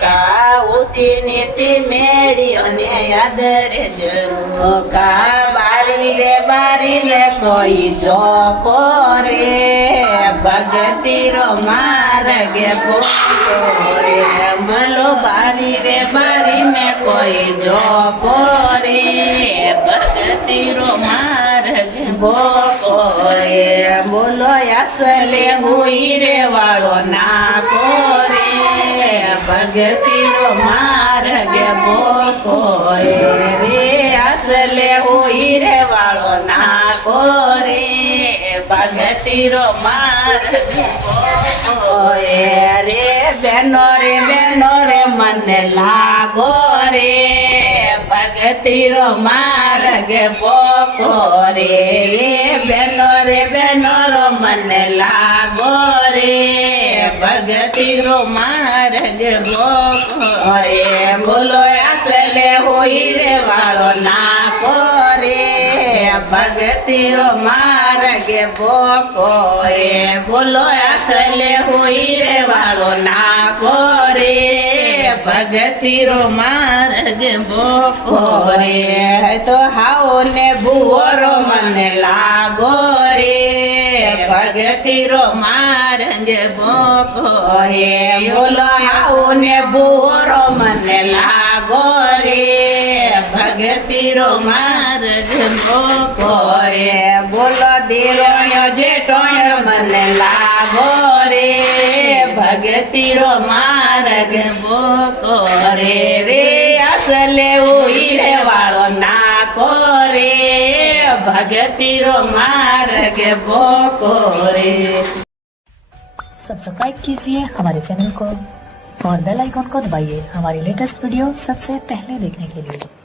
કા ઉસીની સી મેળીઓને યાદ રે કા બારી રે કોઈ જોકો રે ભગતીરો માર્ગે પોકો રે મલો બારી મે કોઈ જોકો રે ભગતીરો માર્ગે પોકો રે બોલો અસલે હુઈ રે વાળો નાકો રે ભગતીરો માર્ગે પોકો રે અસલે હુઈ રે વાળો નાકો રે ભગતીરો માર્ગે પોકો રે બેનો રે મને લાગો રે ભગતીરો માર્ગે પોકો રે બેનો રો મને લાગો રે ભગતીરો માર્ગે પોકો રે બોલો અસલે હોઈ રે વાળો નાકો રે ભગતીરો માર્ગે પોકો રે બોલો અસલે હોઈ રે વાળો નાકો રે ભગતીરો માર્ગે પોકો રે તો હાઓ ને ભુવરો મને લાગો રે ભગતીરો માર્ગે પોકો રે બોલો હાઓ ને ભુવરો મને લાગો રે ભગતીરો માર્ગે પોકો રે બોલો દેરોણ્યો જેઠોણ્યો મને લાગો રે ભગતીરો માર્ગે પોકો રે અસલે ઉઈ રે વાળો નાકો રે भगतीरो मार्गे पोको रे। सब्सक्राइब कीजिए हमारे चैनल को और बेल आइकॉन को दबाइए हमारी लेटेस्ट वीडियो सबसे पहले देखने के लिए।